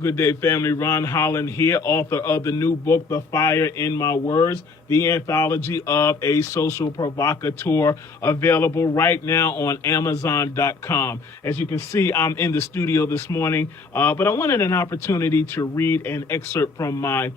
Good day, family. Ron Holland here, author of the new book, The Fire in My Words, the anthology of a social provocateur, available right now on Amazon.com. As you can see, I'm in the studio this morning, but I wanted an opportunity to read an excerpt from my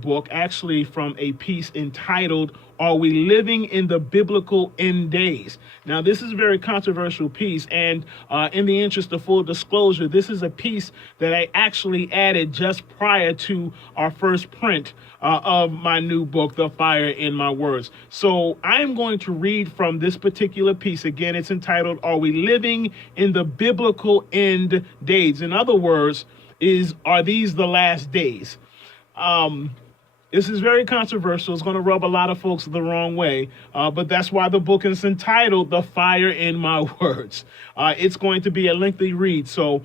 book, actually from a piece entitled, Are We Living in the Biblical End Days? Now, this is a very controversial piece, and in the interest of full disclosure, this is a piece that I actually added just prior to our first print of my new book, The Fire in My Words. So I am going to read from this particular piece. Again, it's entitled, Are We Living in the Biblical End Days? In other words, are these the last days? This is very controversial. It's going to rub a lot of folks the wrong way, but that's why the book is entitled The Fire in My Words. It's going to be a lengthy read, so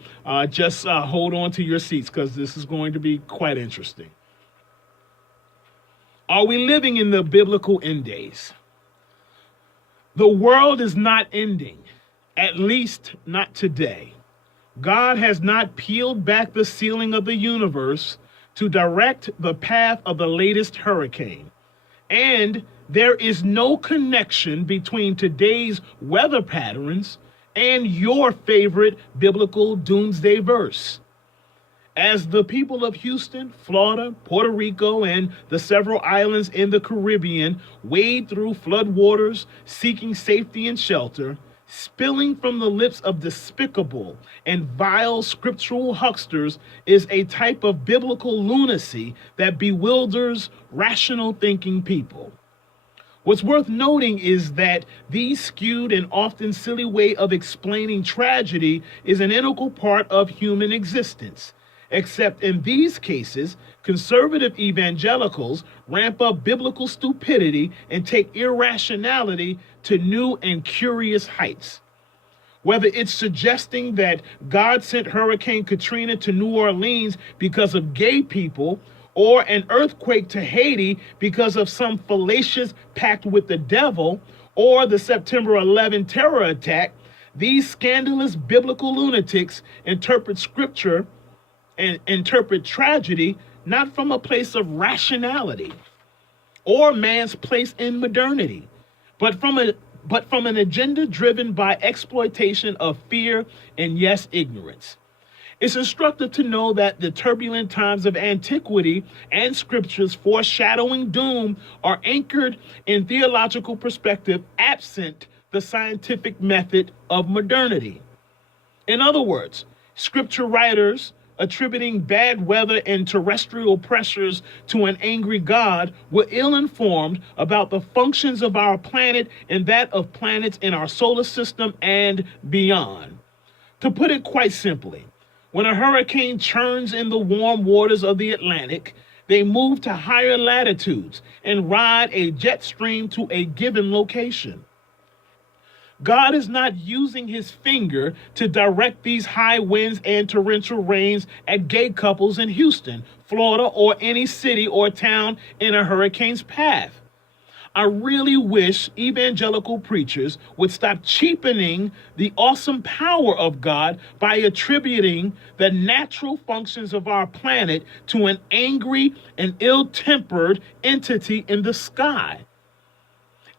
just hold on to your seats because this is going to be quite interesting. Are we living in the biblical end days? The world is not ending, at least not today. God has not peeled back the ceiling of the universe to direct the path of the latest hurricane. And there is no connection between today's weather patterns and your favorite biblical doomsday verse. As the people of Houston, Florida, Puerto Rico, and the several islands in the Caribbean wade through floodwaters seeking safety and shelter, spilling from the lips of despicable and vile scriptural hucksters is a type of biblical lunacy that bewilders rational thinking people. What's worth noting is that these skewed and often silly way of explaining tragedy is an integral part of human existence. Except in these cases, conservative evangelicals ramp up biblical stupidity and take irrationality to new and curious heights. Whether it's suggesting that God sent Hurricane Katrina to New Orleans because of gay people, or an earthquake to Haiti because of some fallacious pact with the devil, or the September 11 terror attack, these scandalous biblical lunatics interpret scripture and interpret tragedy not from a place of rationality or man's place in modernity, but from an agenda driven by exploitation of fear and, yes, ignorance. It's instructive to know that the turbulent times of antiquity and scriptures foreshadowing doom are anchored in theological perspective absent the scientific method of modernity. In other words, scripture writers attributing bad weather and terrestrial pressures to an angry God were ill-informed about the functions of our planet and that of planets in our solar system and beyond. To put it quite simply, when a hurricane churns in the warm waters of the Atlantic, they move to higher latitudes and ride a jet stream to a given location. God is not using his finger to direct these high winds and torrential rains at gay couples in Houston, Florida, or any city or town in a hurricane's path. I really wish evangelical preachers would stop cheapening the awesome power of God by attributing the natural functions of our planet to an angry and ill-tempered entity in the sky.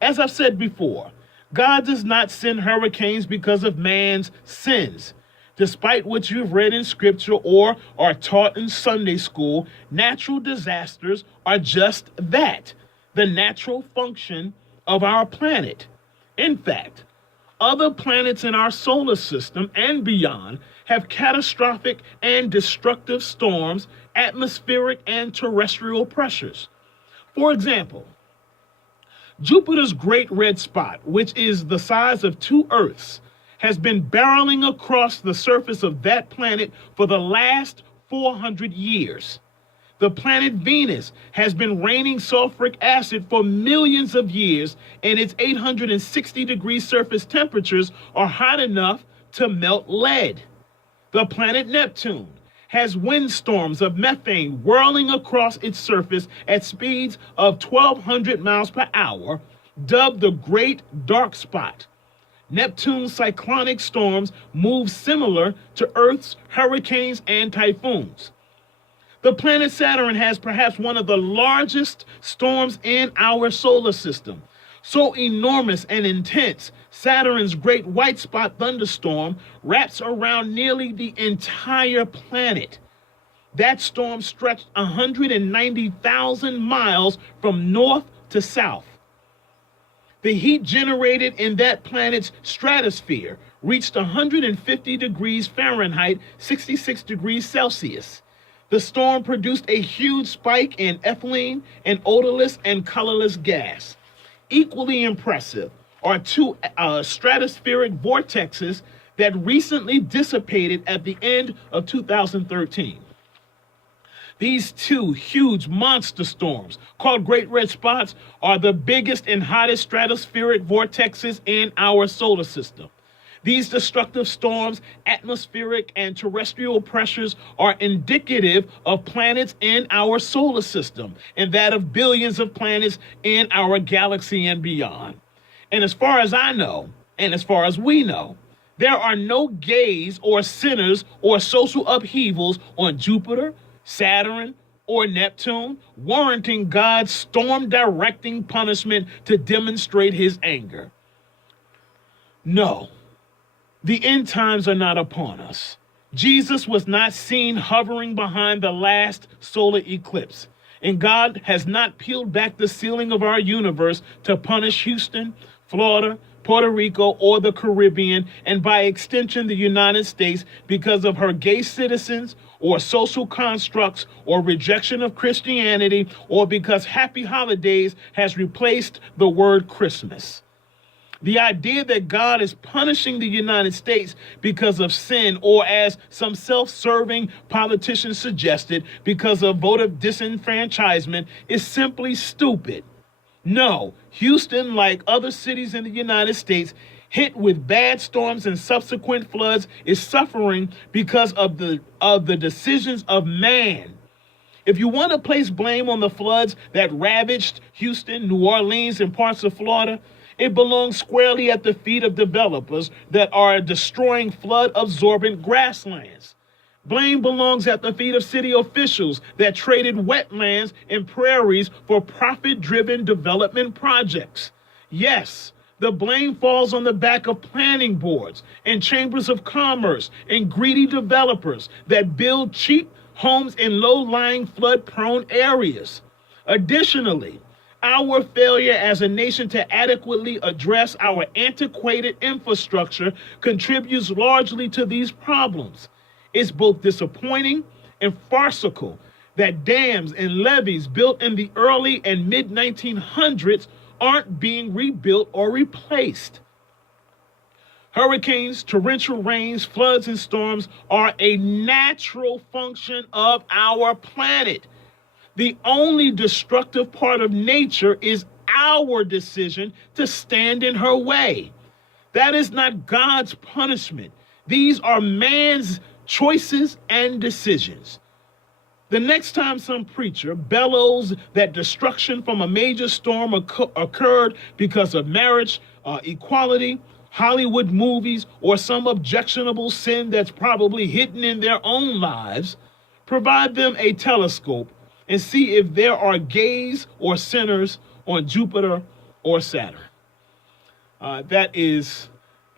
As I've said before, God does not send hurricanes because of man's sins. Despite what you've read in scripture or are taught in Sunday school, natural disasters are just that, the natural function of our planet. In fact, other planets in our solar system and beyond have catastrophic and destructive storms, atmospheric and terrestrial pressures. For example, Jupiter's Great Red Spot, which is the size of 2 Earths, has been barreling across the surface of that planet for the last 400 years. The planet Venus has been raining sulfuric acid for millions of years, and its 860-degree surface temperatures are hot enough to melt lead. The planet Neptune has windstorms of methane whirling across its surface at speeds of 1,200 miles per hour, dubbed the Great Dark Spot. Neptune's cyclonic storms move similar to Earth's hurricanes and typhoons. The planet Saturn has perhaps one of the largest storms in our solar system. So enormous and intense, Saturn's great white spot thunderstorm wraps around nearly the entire planet. That storm stretched 190,000 miles from north to south. The heat generated in that planet's stratosphere reached 150 degrees Fahrenheit, 66 degrees Celsius. The storm produced a huge spike in ethylene, an odorless and colorless gas. Equally impressive are two stratospheric vortexes that recently dissipated at the end of 2013. These two huge monster storms, called Great Red Spots, are the biggest and hottest stratospheric vortexes in our solar system. These destructive storms, atmospheric and terrestrial pressures are indicative of planets in our solar system and that of billions of planets in our galaxy and beyond. And as far as I know, and as far as we know, there are no gays or sinners or social upheavals on Jupiter, Saturn, or Neptune warranting God's storm-directing punishment to demonstrate his anger. No. The end times are not upon us. Jesus was not seen hovering behind the last solar eclipse, and God has not peeled back the ceiling of our universe to punish Houston, Florida, Puerto Rico, or the Caribbean, and by extension the United States because of her gay citizens or social constructs or rejection of Christianity, or because Happy Holidays has replaced the word Christmas. The idea that God is punishing the United States because of sin, or as some self-serving politicians suggested, because of voter disenfranchisement, is simply stupid. No, Houston, like other cities in the United States, hit with bad storms and subsequent floods, is suffering because of the decisions of man. If you want to place blame on the floods that ravaged Houston, New Orleans, and parts of Florida, it belongs squarely at the feet of developers that are destroying flood-absorbent grasslands. Blame belongs at the feet of city officials that traded wetlands and prairies for profit-driven development projects. Yes, the blame falls on the back of planning boards and chambers of commerce and greedy developers that build cheap homes in low-lying flood-prone areas. Additionally, our failure as a nation to adequately address our antiquated infrastructure contributes largely to these problems. It's both disappointing and farcical that dams and levees built in the early and mid-1900s aren't being rebuilt or replaced. Hurricanes, torrential rains, floods, and storms are a natural function of our planet. The only destructive part of nature is our decision to stand in her way. That is not God's punishment. These are man's choices and decisions. The next time some preacher bellows that destruction from a major storm occurred because of marriage, equality, Hollywood movies, or some objectionable sin that's probably hidden in their own lives, provide them a telescope and see if there are gays or sinners on Jupiter or Saturn. That is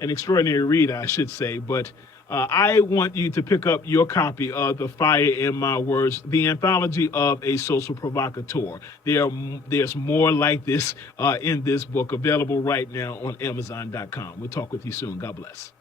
an extraordinary read, I should say, but I want you to pick up your copy of The Fire in My Words, the anthology of a social provocateur. There's more like this in this book, available right now on Amazon.com. We'll talk with you soon. God bless.